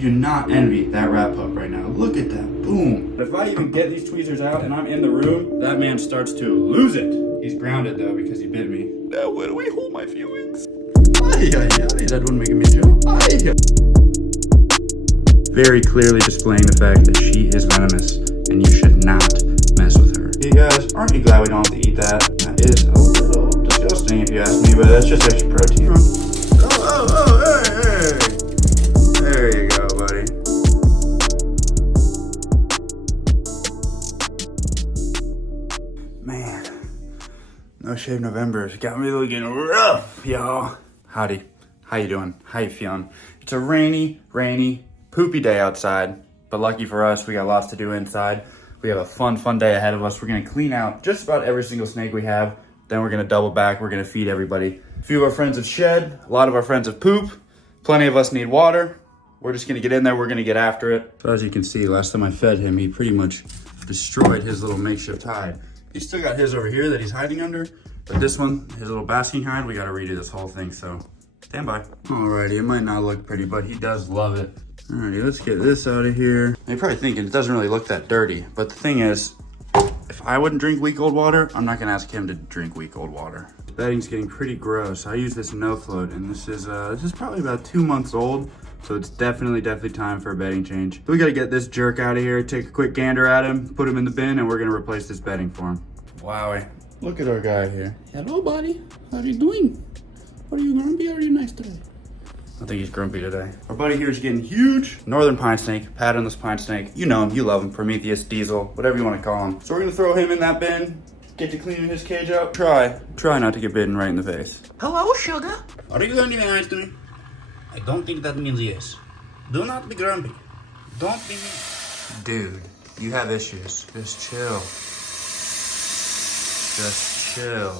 You do not envy that rat pup right now. Look at that, boom. If I even get these tweezers out and I'm in the room, that man starts to lose it. He's grounded though because he bit me. Now where do we hold my feelings? That wouldn't make me jump. Very clearly displaying the fact that she is venomous and you should not mess with her. You guys, aren't you glad we don't have to eat that? That is a little disgusting if you ask me, but that's just extra protein. Hey. There you go, buddy. Man, no shave November's got me looking rough, y'all. Howdy, how you doing? How you feeling? It's a rainy, poopy day outside, but lucky for us, we got lots to do inside. We have a fun day ahead of us. We're gonna clean out just about every single snake we have. Then we're gonna double back. We're gonna feed everybody. A few of our friends have shed. A lot of our friends have poop. Plenty of us need water. We're just gonna get in there. We're gonna get after it. So as you can see, last time I fed him, he pretty much destroyed his little makeshift hide. He's still got his over here that he's hiding under, but this one, his little basking hide, we gotta redo this whole thing, so stand by. Alrighty, it might not look pretty, but he does love it. Alrighty, let's get this out of here. You're probably thinking it doesn't really look that dirty, but the thing is, if I wouldn't drink week old water, I'm not gonna ask him to drink week old water. The bedding's getting pretty gross. I use this no float, and this is probably about 2 months old, so it's definitely time for a bedding change. So we gotta get this jerk out of here, take a quick gander at him, put him in the bin, and we're gonna replace this bedding for him. Wowie. Look at our guy here. Hello, buddy. How are you doing? Are you grumpy or are you nice today? I think he's grumpy today. Our buddy here is getting huge. Northern pine snake, patternless pine snake. You know him, you love him, Prometheus, Diesel, whatever you want to call him. So we're gonna throw him in that bin, get to cleaning his cage out. Try not to get bitten right in the face. Hello, sugar. Are you going to be nice to me? I don't think that means yes. Do not be grumpy. Don't be mean. Dude, you have issues. Just chill. Just chill.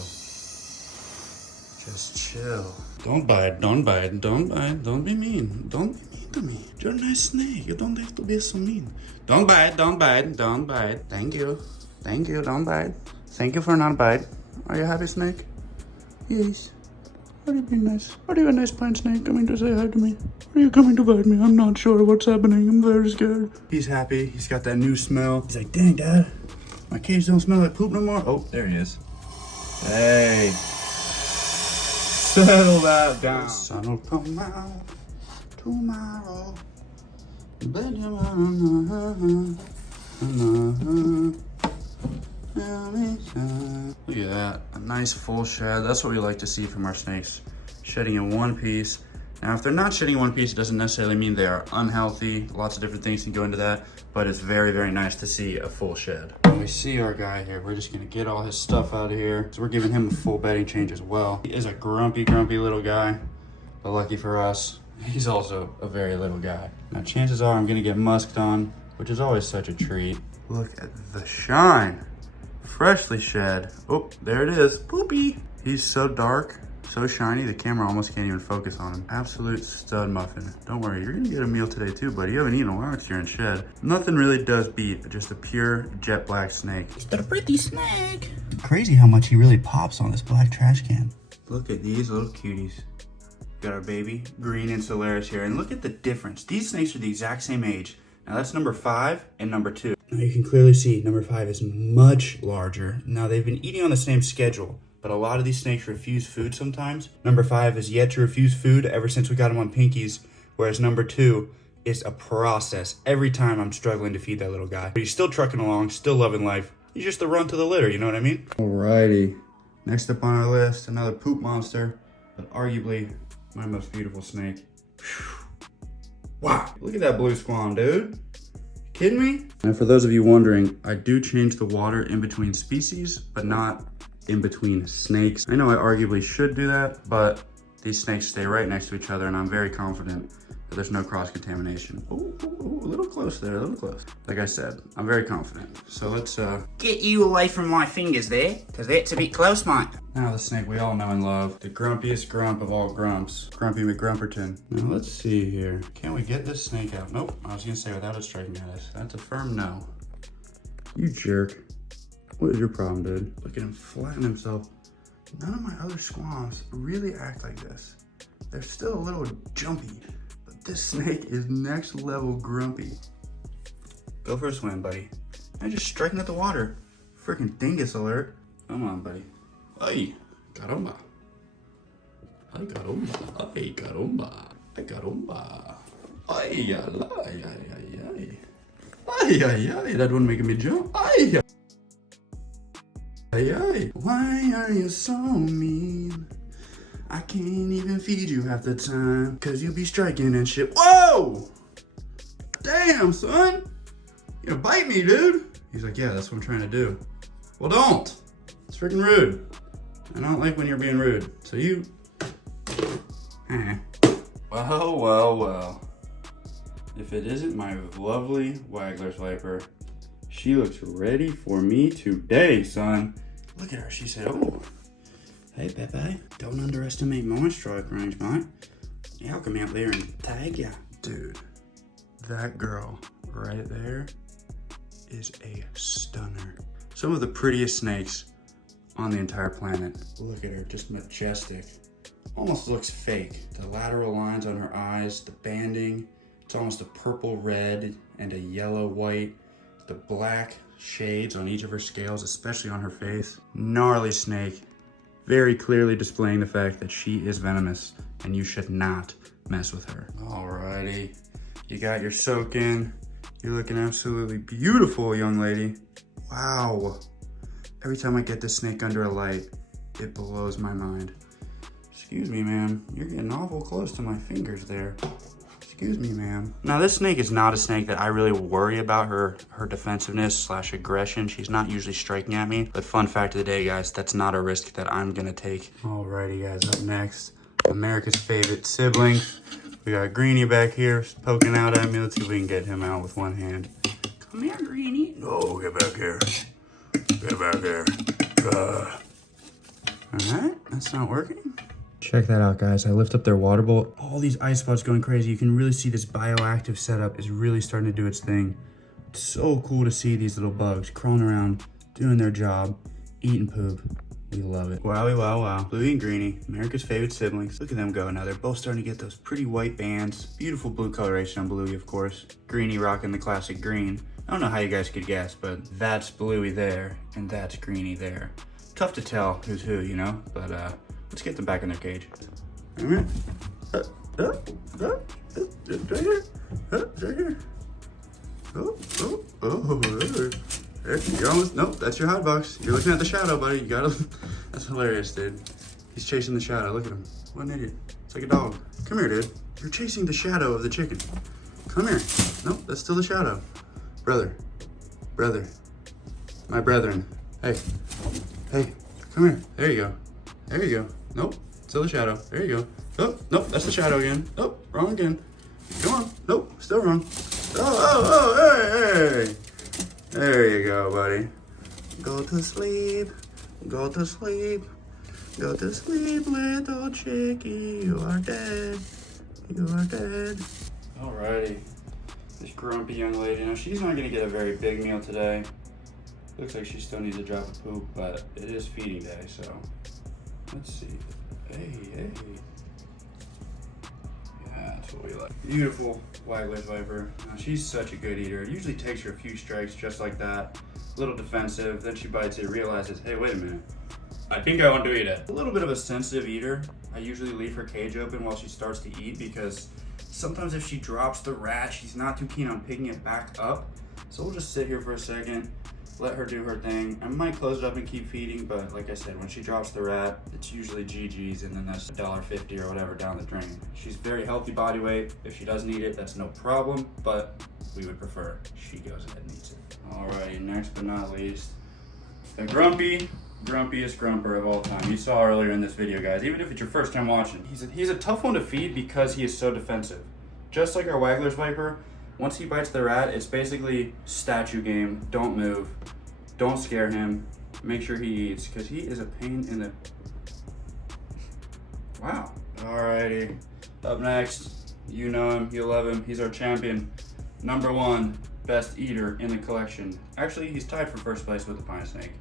Just chill. Don't bite, don't bite, don't bite, don't be mean. Don't be mean to me. You're a nice snake. You don't have to be so mean. Don't bite, don't bite, don't bite. Thank you. Thank you, don't bite. Thank you for not bite. Are you happy, snake? Yes. Are you being nice? Are you a nice pine snake coming to say hi to me? Are you coming to bite me? I'm not sure what's happening. I'm very scared. He's happy. He's got that new smell. He's like, dang, Dad. My cage don't smell like poop no more. Oh, there he is. Hey. Settle that down. The sun will come out tomorrow. Look at that. A nice full shed. That's what we like to see from our snakes. Shedding in one piece. Now, if they're not shedding in one piece, it doesn't necessarily mean they are unhealthy. Lots of different things can go into that, but it's very nice to see a full shed. When we see our guy here, we're just gonna get all his stuff out of here. So we're giving him a full bedding change as well. He is a grumpy little guy, but lucky for us, he's also a very little guy. Now, chances are I'm gonna get musked on, which is always such a treat. Look at the shine. Freshly shed. Oh, there it is. Poopy. He's so dark. So shiny, the camera almost can't even focus on him. Absolute stud muffin. Don't worry, you're gonna get a meal today too, buddy. You haven't eaten a while because you're in shed. Nothing really does beat just a pure jet black snake. It's a pretty snake. Crazy how much he really pops on this black trash can. Look at these little cuties. Got our baby green and Solaris here, and look at the difference. These snakes are the exact same age. Now that's number 5 and number 2. Now you can clearly see number 5 is much larger. Now they've been eating on the same schedule, but a lot of these snakes refuse food sometimes. Number 5 has yet to refuse food ever since we got him on pinkies, whereas number 2 is a process. Every time I'm struggling to feed that little guy. But he's still trucking along, still loving life. He's just the run to the litter, you know what I mean? Alrighty, next up on our list, another poop monster, but arguably my most beautiful snake. Wow, look at that blue squam, dude. Kidding me? And for those of you wondering, I do change the water in between species, but not in between snakes. I know I arguably should do that, but these snakes stay right next to each other, and I'm very confident that there's no cross-contamination. Ooh, a little close there, a little close. Like I said, I'm very confident. So let's Get you away from my fingers there, because that's a bit close, mate. now the snake we all know and love, the grumpiest grump of all grumps, Grumpy McGrumperton. Now let's see here. Can we get this snake out? Nope, I was gonna say without it striking at us. That's a firm no. You jerk. What is your problem, dude? Look at him flatten himself. None of my other squams really act like this. They're still a little jumpy, but This snake is next level grumpy. Go for a swim, buddy. I'm just striking at the water. Freaking dingus alert. Come on, buddy. Ay, caramba. Ay, caramba. Ay, caramba. Ay, caramba. Ay, ay, ay, ay, ay. Ay, ay, ay. That one making me jump. Ay, ay, ay. Why are you so mean? I can't even feed you half the time, cause you be striking and shit. Whoa! Damn, son! You gonna bite me, dude? He's like, yeah, that's what I'm trying to do. Well, don't! It's freaking rude. I don't like when you're being rude. So you... Well, well, well. If it isn't my lovely Wagler's Viper, she looks ready for me today, son. Look at her, she said, oh. Hey, Pepe, don't underestimate my strike range, mate. I'll come out there and tag ya. Dude, that girl right there is a stunner. Some of the prettiest snakes on the entire planet. Look at her, just majestic. Almost looks fake. The lateral lines on her eyes, the banding, it's almost a purple red and a yellow white. The black shades on each of her scales, especially on her face. Gnarly snake. Very clearly displaying the fact that she is venomous and you should not mess with her. Alrighty, you got your soak in. You're looking absolutely beautiful, young lady. Wow. Every time I get this snake under a light, it blows my mind. Excuse me, ma'am. You're getting awful close to my fingers there. Excuse me, ma'am. Now, this snake is not a snake that I really worry about her defensiveness / aggression. She's not usually striking at me. But fun fact of the day, guys, that's not a risk that I'm gonna take. Alrighty, guys, up next, America's favorite sibling. We got Greenie back here poking out at me. Let's see if we can get him out with one hand. Come here, Greenie. No, get back here. Get back here. Alright, that's not working. Check that out, guys. I lift up their water bowl. All these ice spots going crazy. You can really see this bioactive setup is really starting to do its thing. It's so cool to see these little bugs crawling around, doing their job, eating poop. We love it. Wowie, wow, wow. Bluey and Greenie, America's favorite siblings. Look at them go now. They're both starting to get those pretty white bands. Beautiful blue coloration on Bluey, of course. Greenie rocking the classic green. I don't know how you guys could guess, but that's Bluey there, and that's Greenie there. Tough to tell who's who, you know? But, let's get them back in their cage. All right. Right here. Right here. There, you're almost, nope, that's your hot box. You're looking at the shadow, buddy. You gotta, that's hilarious, dude. He's chasing the shadow. Look at him. What an idiot. It's like a dog. Come here, dude. You're chasing the shadow of the chicken. Come here. Nope, that's still the shadow. Brother. My brethren. Hey, come here. There you go. There you go. Nope, still the shadow. There you go. Oh, nope, that's the shadow again. Oh, wrong again. Come on. Nope, still wrong. Hey. There you go, buddy. Go to sleep. Go to sleep. Go to sleep, little chickie. You are dead. You are dead. Alrighty. This grumpy young lady. Now, she's not going to get a very big meal today. Looks like she still needs a drop of poop, but it is feeding day, so let's see. Hey. Yeah, that's what we like. Beautiful Wagler's Viper. Now, she's such a good eater. It usually takes her a few strikes just like that. A little defensive, then she bites it, realizes, hey, wait a minute. I think I want to eat it. A little bit of a sensitive eater. I usually leave her cage open while she starts to eat because sometimes if she drops the rat, she's not too keen on picking it back up. So we'll just sit here for a second, let her do her thing. I might close it up and keep feeding, but like I said, when she drops the rat, it's usually GG's and then that's $1.50 or whatever down the drain. She's very healthy body weight. If she doesn't eat it, that's no problem, but we would prefer she goes ahead and eats it. Alrighty, next but not least, the grumpiest grumper of all time. You saw earlier in this video, guys, even if it's your first time watching. He's a tough one to feed because he is so defensive. Just like our Wagler's Viper, once he bites the rat, it's basically statue game. Don't move. Don't scare him. Make sure he eats, because he is a pain in the... Wow. Alrighty. Up next, you know him, you love him. He's our champion. #1 best eater in the collection. Actually, he's tied for first place with the pine snake.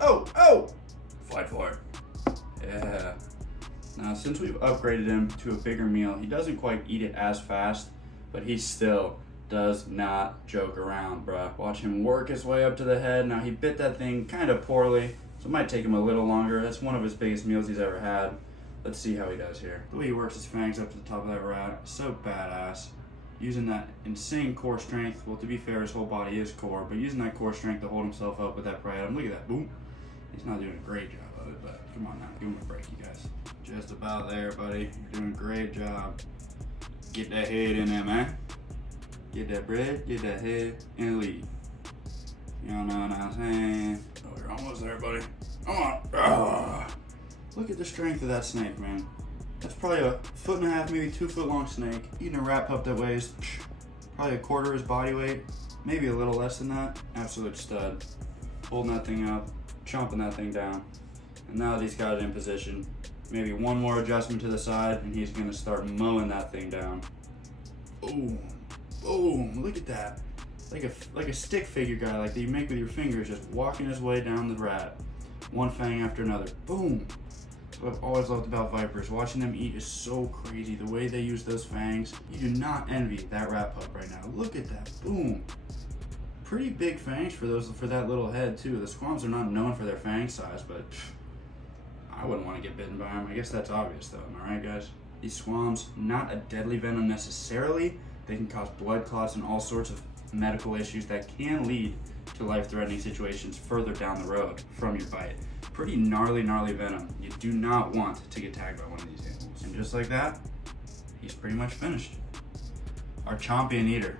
Oh! Fight for it. Yeah. Now, since we've upgraded him to a bigger meal, he doesn't quite eat it as fast, but he still does not joke around, bruh. Watch him work his way up to the head. Now, he bit that thing kind of poorly, so it might take him a little longer. That's one of his biggest meals he's ever had. Let's see how he does here. The way he works his fangs up to the top of that rat, so badass. Using that insane core strength. Well, to be fair, his whole body is core, but using that core strength to hold himself up with that prey item. Look at that, boom. He's not doing a great job of it, but come on now, give him a break, you guys. Just about there, buddy. You're doing a great job. Get that head in there, man. Get that bread, get that head, and leave. Y'all know what I'm saying? Oh, you're almost there, buddy. Come on. Look at the strength of that snake, man. That's probably a 1.5 feet, maybe 2 foot long snake. Eating a rat pup that weighs probably a quarter his body weight, maybe a little less than that. Absolute stud. Holding that thing up, chomping that thing down. And now that he's got it in position, maybe one more adjustment to the side, and he's gonna start mowing that thing down. Boom, boom, look at that. Like a stick figure guy, like that you make with your fingers, just walking his way down the rat. One fang after another, boom. What I've always loved about vipers, watching them eat is so crazy. The way they use those fangs, you do not envy that rat pup right now. Look at that, boom. Pretty big fangs for that little head too. The squams are not known for their fang size, but I wouldn't want to get bitten by them. I guess that's obvious though, am I right, guys? These squams, not a deadly venom necessarily. They can cause blood clots and all sorts of medical issues that can lead to life-threatening situations further down the road from your bite. Pretty gnarly venom. You do not want to get tagged by one of these animals. And just like that, he's pretty much finished. Our champion eater.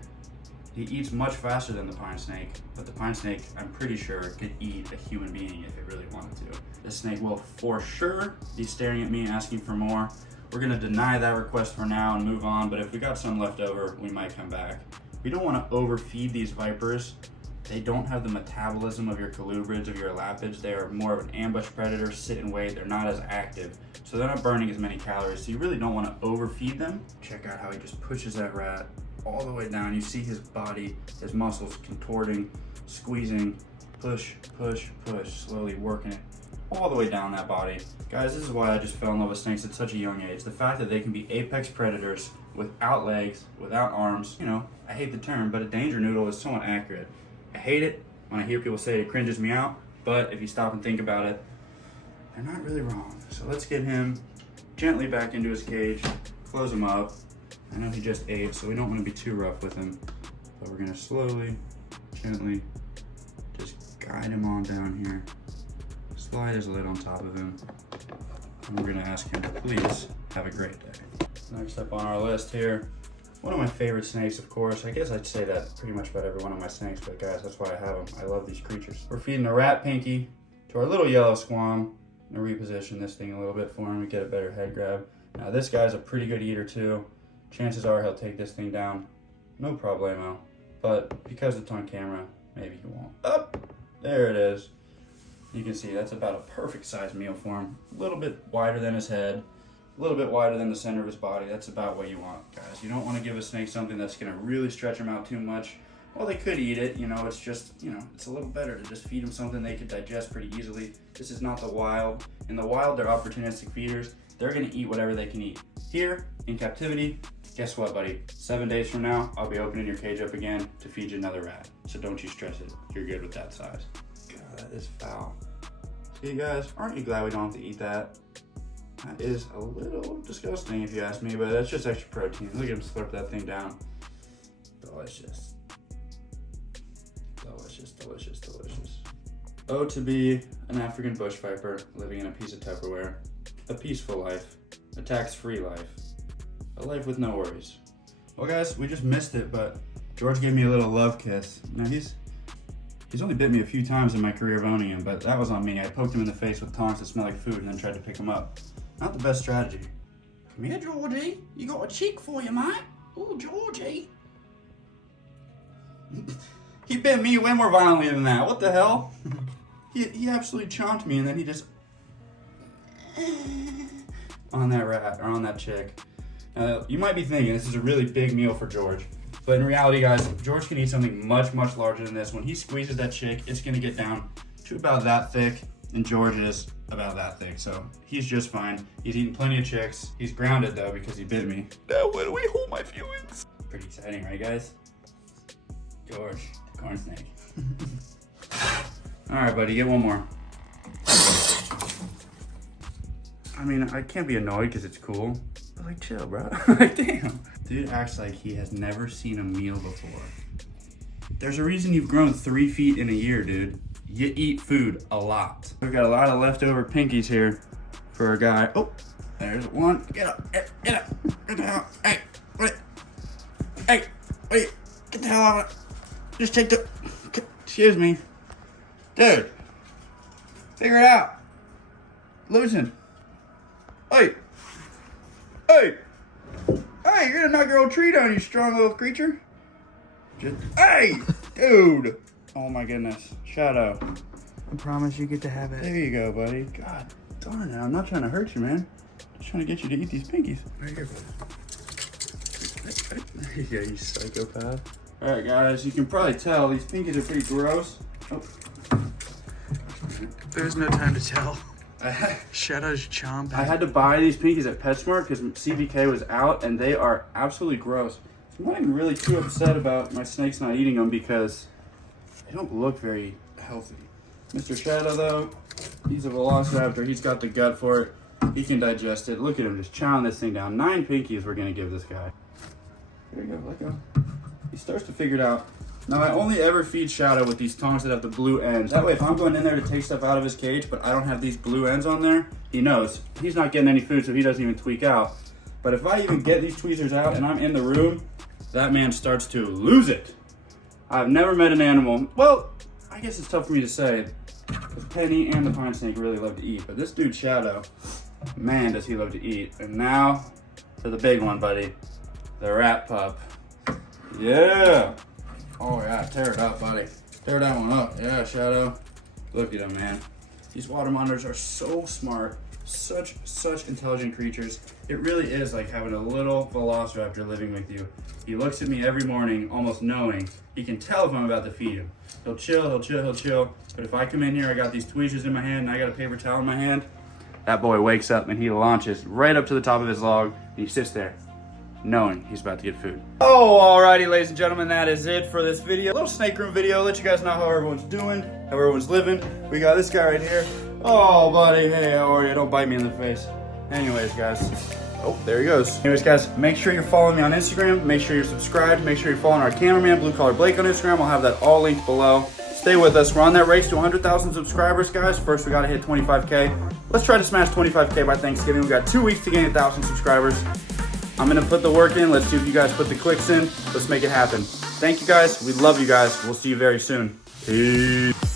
He eats much faster than the pine snake, but the pine snake, I'm pretty sure, could eat a human being if it really wanted to. This snake will for sure be staring at me asking for more. We're gonna deny that request for now and move on, but if we got some left over, we might come back. We don't wanna overfeed these vipers. They don't have the metabolism of your colubrids, of your elapids. They are more of an ambush predator, sit and wait. They're not as active, so they're not burning as many calories. So you really don't want to overfeed them. Check out how he just pushes that rat all the way down. You see his body, his muscles contorting, squeezing, push, push, push, slowly working it all the way down that body. Guys, this is why I just fell in love with snakes at such a young age. The fact that they can be apex predators without legs, without arms. You know, I hate the term, but a danger noodle is somewhat accurate. I hate it when I hear people say it cringes me out, but if you stop and think about it, they're not really wrong. So let's get him gently back into his cage, close him up. I know he just ate, so we don't want to be too rough with him, but we're gonna slowly, gently, just guide him on down here. Slide his lid on top of him, and we're gonna ask him to please have a great day. Next up on our list here, one of my favorite snakes, of course. I guess I'd say that pretty much about every one of my snakes, but guys, that's why I have them. I love these creatures. We're feeding a rat pinky to our little yellow squam. I'm gonna reposition this thing a little bit for him to get a better head grab. Now this guy's a pretty good eater too. Chances are he'll take this thing down, no problemo. But because it's on camera, maybe he won't. Up, there it is. You can see that's about a perfect size meal for him. A little bit wider than his head. A little bit wider than the center of his body. That's about what you want, guys. You don't want to give a snake something that's going to really stretch him out too much. Well, they could eat it, you know, it's just, you know, it's a little better to just feed them something they could digest pretty easily. This is not the wild. In the wild, they're opportunistic feeders. They're going to eat whatever they can eat. Here, in captivity, guess what, buddy? 7 days from now, I'll be opening your cage up again to feed you another rat. So don't you stress it. You're good with that size. God, that is foul. See, guys, aren't you glad we don't have to eat that? That is a little disgusting if you ask me, but that's just extra protein. Look at him slurp that thing down. Delicious. Delicious, delicious, delicious. Oh, to be an African bush viper living in a piece of Tupperware. A peaceful life. A tax-free life. A life with no worries. Well, guys, we just missed it, but George gave me a little love kiss. Now, he's only bit me a few times in my career of owning him, but that was on me. I poked him in the face with tongs that smelled like food and then tried to pick him up. Not the best strategy. Come here, Georgie. You got a cheek for you, mate. Oh, Georgie. He bit me way more violently than that. What the hell? He absolutely chomped me and then he just... on that rat, or on that chick. Now, you might be thinking this is a really big meal for George. But in reality, guys, George can eat something much, much larger than this. When he squeezes that chick, it's gonna get down to about that thick, and George is about that thick, so he's just fine. He's eating plenty of chicks. He's grounded though because he bit me. Now where do we hold my feelings? Pretty exciting, right guys? George, the corn snake. All right, buddy, get one more. I mean, I can't be annoyed because it's cool, but like, chill, bro. Like, damn. Dude acts like he has never seen a meal before. There's a reason you've grown 3 feet in a year, dude. You eat food a lot. We've got a lot of leftover pinkies here for a guy. Oh, there's one. Get up, get up, get the hell. Hey, wait. Hey, wait, get the hell out of it. Just take the, excuse me. Dude, figure it out. Loosen. Hey, hey, hey, you're gonna knock your old tree down, you strong little creature. Just, hey, dude. Oh my goodness, Shadow. I promise you get to have it. There you go, buddy. God darn it, I'm not trying to hurt you, man. Just trying to get you to eat these pinkies. Right here, buddy. There you go, you psychopath. All right, guys, you can probably tell these pinkies are pretty gross. Oh. There's no time to tell. Shadow's chomping. I had to buy these pinkies at PetSmart because CBK was out, and they are absolutely gross. I'm not even really too upset about my snakes not eating them because they don't look very healthy. Mr. Shadow, though, he's a velociraptor. He's got the gut for it. He can digest it. Look at him just chowing this thing down. 9 pinkies we're going to give this guy. There you go, let go. He starts to figure it out. Now, I only ever feed Shadow with these tongs that have the blue ends. That way, if I'm going in there to take stuff out of his cage, but I don't have these blue ends on there, he knows. He's not getting any food, so he doesn't even tweak out. But if I even get these tweezers out and I'm in the room, that man starts to lose it. I've never met an animal, well, I guess it's tough for me to say, because Penny and the pine snake really love to eat, but this dude Shadow, man, does he love to eat. And now, to the big one, buddy, the rat pup. Yeah. Oh yeah, tear it up, buddy. Tear that one up. Yeah, Shadow. Look at him, man. These water monitors are so smart. Such intelligent creatures. It really is like having a little velociraptor living with you. He looks at me every morning, almost knowing. He can tell if I'm about to feed him. He'll chill, he'll chill, he'll chill. But if I come in here, I got these tweezers in my hand, and I got a paper towel in my hand, that boy wakes up and he launches right up to the top of his log, and he sits there, knowing he's about to get food. Oh, alrighty, ladies and gentlemen, that is it for this video. A little snake room video, let you guys know how everyone's doing, how everyone's living. We got this guy right here. Oh, buddy, hey, how are you? Don't bite me in the face. Anyways, guys. Oh, there he goes. Anyways, guys, make sure you're following me on Instagram. Make sure you're subscribed. Make sure you're following our cameraman, Blue Collar Blake, on Instagram. I'll have that all linked below. Stay with us. We're on that race to 100,000 subscribers, guys. First, we got to hit 25K. Let's try to smash 25K by Thanksgiving. We got 2 weeks to gain 1,000 subscribers. I'm going to put the work in. Let's see if you guys put the clicks in. Let's make it happen. Thank you, guys. We love you guys. We'll see you very soon. Peace.